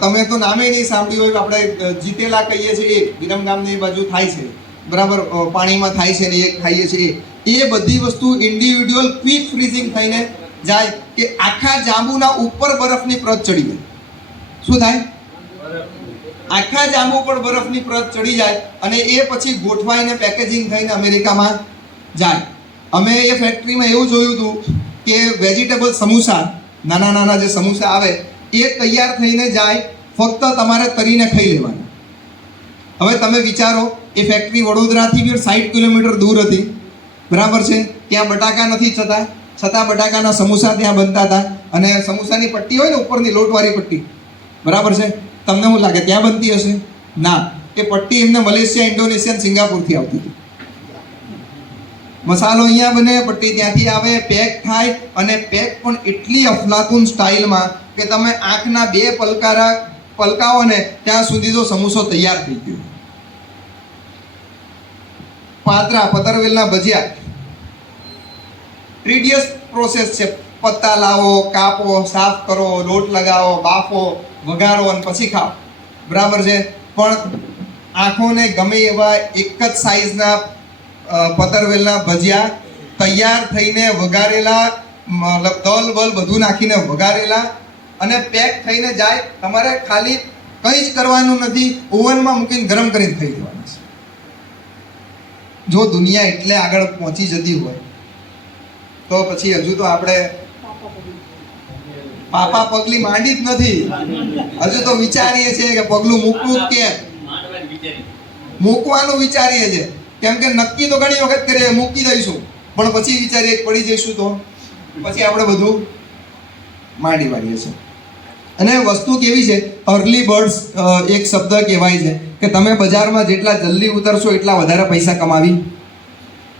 તમે તો નામે નહીં સાંભળ્યું હોય, આપણે જીતેલા કહીએ છીએ એ વિરમગામની બાજુ થાય છે, બરાબર, પાણીમાં થાય છે ને એ ખાઈએ છીએ એ બધી વસ્તુ ઇન્ડિવિડ્યુઅલ ક્વિક ફ્રીઝિંગ થઈને જાય કે આખા જાંબુના ઉપર બરફની પ્રત ચડી જાય. શું થાય? આખા જાંબુ પર બરફની પ્રત ચડી જાય અને એ પછી ગોઠવાઈને પેકેજિંગ થઈને અમેરિકામાં જાય. અમે એ ફેક્ટરીમાં એવું જોયું હતું કે વેજીટેબલ સમોસા, નાના નાના જે સમોસા આવે એ તૈયાર થઈને જાય, ફક્ત તમારે તરીને ખાઈ લેવાના. હવે તમે વિચારો, એ ફેક્ટરી વડોદરાથી બી 60 કિલોમીટર દૂર હતી, બરાબર છે. ત્યાં બટાકા નથી છતાં બટાકાના સમોસા ત્યાં બનતા હતા. અને સમોસાની પટ્ટી હોય ને ઉપરની લોટવાળી પટ્ટી, બરાબર છે. તમને શું લાગે ત્યાં બનતી હશે? ના, એ પટ્ટી એમને મલેશિયા, ઇન્ડોનેશિયા, સિંગાપુરથી આવતી હતી. મસાલો અહીંયા બને, પટ્ટી ત્યાંથી આવે, પેક થાય અને પેક પણ એટલી અફલાતુન સ્ટાઇલમાં કે તમે આંખના 2 પલકાવો ને ત્યાં સુધી તો સમોસો તૈયાર થઈ ગયો. પાત્રા, પતરવેલના ભજીયા ટ્રીડિયસ પ્રોસેસ છે. પત્તા લાવો, કાપો, સાફ કરો, લોટ લગાવો, બાફો, વઘારો અને પછી ખાઓ, બરાબર છે. પણ આંખોને ગમે એવા એક જ સાઈઝના પતરવેલના ભજીયા તૈયાર થઈને વઘારેલા, તલ બલ બધું નાખીને વઘારેલા અને પેક થઈને જાય. તમારે ખાલી કંઈ જ કરવાનું નથી, ઓવનમાં મૂકીને ગરમ કરીને ખાઈ દેવાનું છે. જો દુનિયા એટલે આગળ પહોંચી જતી હોય તો પછી હજુ તો આપણે પાપા પગલી માંડી જ નથી. હજુ તો વિચારીએ છીએ કે પગલું મૂકવું કે મૂકવાનું વિચારીએ છીએ. કેમ કે નક્કી તો ઘણી વખત કરીએ મૂકી દઈશું, પણ પછી વિચારીએ પડી જઈશું તો પછી આપણે બધું માંડી વાળીએ છીએ. અને વસ્તુ કેવી છે, અર્લી બર્ડ્સ એક શબ્દ કહેવાય છે કે તમે બજારમાં જેટલા જલ્દી ઉતરશો એટલા વધારે પૈસા કમાવી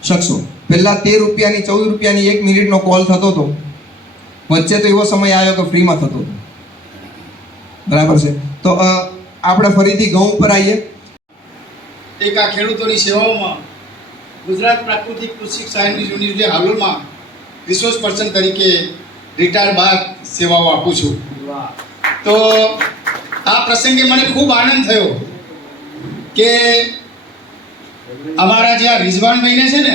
શકશો. પહેલા 13 રૂપિયાની 14 રૂપિયાની 1 મિનિટનો કોલ થતો હતો. વચ્ચે તો એવો સમય આવ્યો કે ફ્રીમાં થતો હતો, બરાબર છે. તો આપણે ફરીથી ઘઉં ઉપર આવીએ. એક આ ખેડૂતોની સેવાઓમાં ગુજરાત પ્રાકૃતિક કૃષિ સાયન્સ યુનિવર્સિટી હાલોલમાં રિસોર્સ પર્સન તરીકે રિટાયર બાદ સેવાઓ આપું છું. તો આ પ્રસંગે મને ખૂબ આનંદ થયો કે અમારા જે આ રિઝવાનભાઈને છે ને,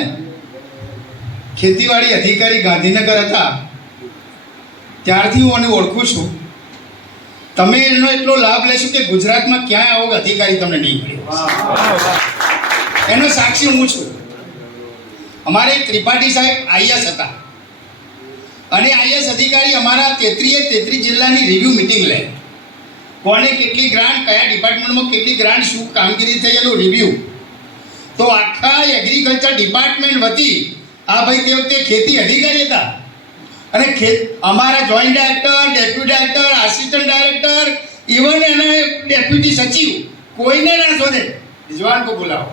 ખેતીવાડી અધિકારી ગાંધીનગર હતા ત્યારથી હું એને ઓળખું છું. તમે એનો એટલો લાભ લેશો કે ગુજરાતમાં ક્યાંય આવો અધિકારી તમને નહીં મળ્યો. એનો સાક્ષી હું છું. અમારે ત્રિપાઠી સાહેબ આઈએસ હતા અને આઈએસ અધિકારી અમારા 33 જિલ્લાની રિવ્યુ મિટિંગ લે. કોને કેટલી ગ્રાન્ટ, કયા ડિપાર્ટમેન્ટમાં કેટલી ગ્રાન્ટ, શું કામગીરી થઈ એનું રિવ્યુ. તો આખા એગ્રીકલ્ચર ડિપાર્ટમેન્ટ વતી આ ભાઈ તે વખતે ખેતી અધિકારી હતા અને અમારા joint director, deputy director, assistant director, even એના ડેપ્યુટી સચિવ કોઈને ના શોધે, રિઝવાન કો બોલાવો.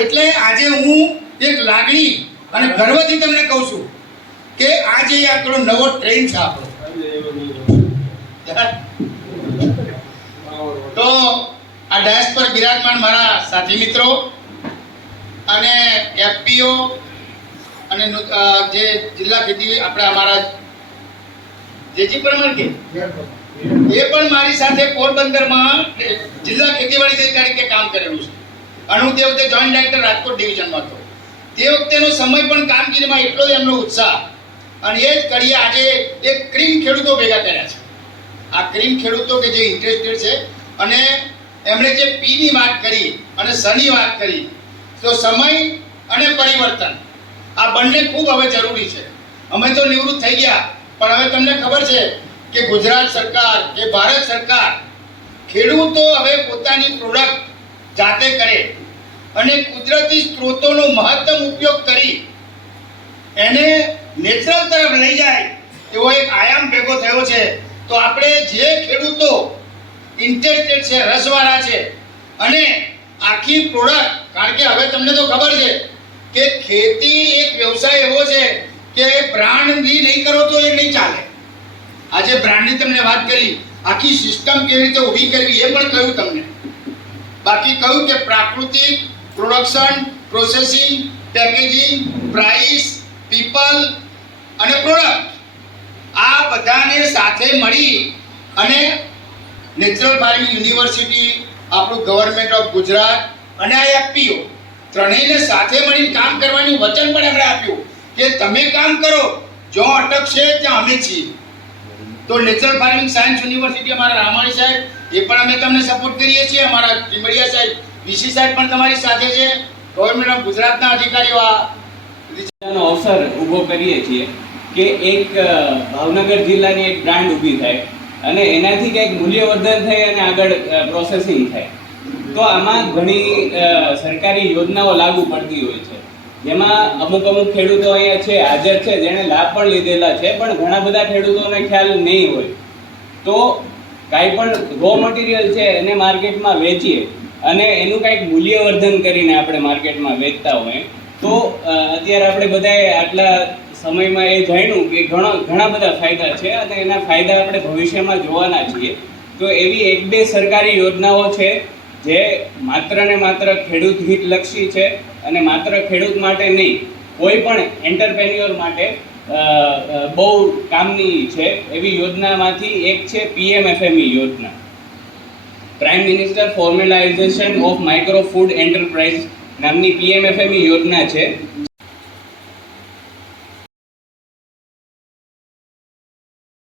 એટલે આજે હું એક લાગણી અને ગર્વથી તમને કહું છું કે આજે આપણો નવો ટ્રેન છે આપણો. તો આ ડેસ્ક પર બિરાજમાન મારા સાથી મિત્રો અને એફપીઓ અને જે જિલ્લા ખેતી આપણે અમારા જેજી પરમાર કે એ પણ મારી સાથે પોરબંદરમાં જિલ્લા ખેતીવાડી તરીકે કામ કરેલું છે. અને હું તે વખતે જોઈન્ટ ડાયરેક્ટર રાજકોટ ડિવિઝનમાં હતો. તે વખતેનો સમય પણ કામગીરીમાં એટલો જ એમનો ઉત્સાહ. અને એ જ કરીએ આજે એક ક્રીમ ખેડૂતો ભેગા કર્યા છે. આ ક્રીમ ખેડૂતો કે જે ઇન્ટરેસ્ટેડ છે અને એમણે જે પીની વાત કરી અને સની વાત કરી, તો સમય અને પરિવર્તન આ બંને ખૂબ હવે જરૂરી છે. અમે તો નિવૃત્ત થઈ ગયા, પણ હવે તમને ખબર છે કે ગુજરાત સરકાર કે ભારત સરકાર ખેડૂતો હવે પોતાની પ્રોડક્ટ જાતે કરે અને કુદરતી સ્ત્રોતોનો મહત્તમ ઉપયોગ કરી એને નેચરલ તરફ લઈ જાય એવો એક આયામ ભેગો થયો છે. તો આપણે જે ખેડૂતો ઇન્ટરેસ્ટેડ છે, રસવાળા છે અને આખી પ્રોડક્ટ, કારણ કે હવે તમને તો ખબર છે કે ખેતી એક વ્યવસાય એવો છે કે બ્રાન્ડની નહીં કરો તો એ નહીં ચાલે. આજે બ્રાન્ડની તમને વાત કરી, આખી સિસ્ટમ કેવી રીતે ઊભી કરવી એ પણ કહ્યું તમને. બાકી કહ્યું કે પ્રાકૃતિક production, processing, packaging, price, people અને પ્રોડક્ટ આ બધાને સાથે સાથે મળી અને નેચરલ ફાર્મિંગ યુનિવર્સિટી, આપણું ગવર્મેન્ટ ઓફ ગુજરાત અને આ એફપીઓ ત્રણેયને સાથે મળીને કામ કરવાનું વચન પણ એમણે આપ્યું કે તમે કામ કરો, જો અટકશે ત્યાં અમે છીએ. તો નેચરલ ફાર્મિંગ સાયન્સ યુનિવર્સિટી અમારા રામાણી સાહેબ એ પણ અમે તમને સપોર્ટ કરીએ છીએ. અમારા લીંબડિયા સાહેબ, વીસી સાહેબ પણ તમારી સાથે છે. ગવર્મેન્ટ ઓફ ગુજરાતના અધિકારીઓ આ નો અવસર ઊભો કરીએ છીએ કે એક ભાવનગર જિલ્લાની એક બ્રાન્ડ ઊભી થાય અને એનાથી કંઈક મૂલ્યવર્ધન થાય અને આગળ પ્રોસેસિંગ થાય. તો આમાં ઘણી સરકારી યોજનાઓ લાગુ પડતી હોય છે, જેમાં અમુક ખેડૂતો અહીંયા છે, હાજર છે, જેણે લાભ પણ લીધેલા છે, પણ ઘણા બધા ખેડૂતોને ખ્યાલ નહીં હોય. તો કાંઈ પણ રો મટીરિયલ છે એને માર્કેટમાં વેચીએ અને એનું કંઈક મૂલ્યવર્ધન કરીને આપણે માર્કેટમાં વેચતા હોઈએ તો અત્યારે આપણે બધાએ આટલા સમયમાં એ જાણ્યું કે ઘણા બધા ફાયદા છે અને એના ફાયદા આપણે ભવિષ્યમાં જોવાના છીએ. તો એવી એક બે સરકારી યોજનાઓ છે જે માત્ર ને માત્ર ખેડૂત હિતલક્ષી છે અને માત્ર ખેડૂત માટે નહીં, કોઈ પણ એન્ટરપ્રેન્યોર માટે બહુ કામની છે. એવી યોજનામાંથી એક છે PMFME યોજના, prime minister formalisation of micro food enterprise નામની PMFME યોજના છે.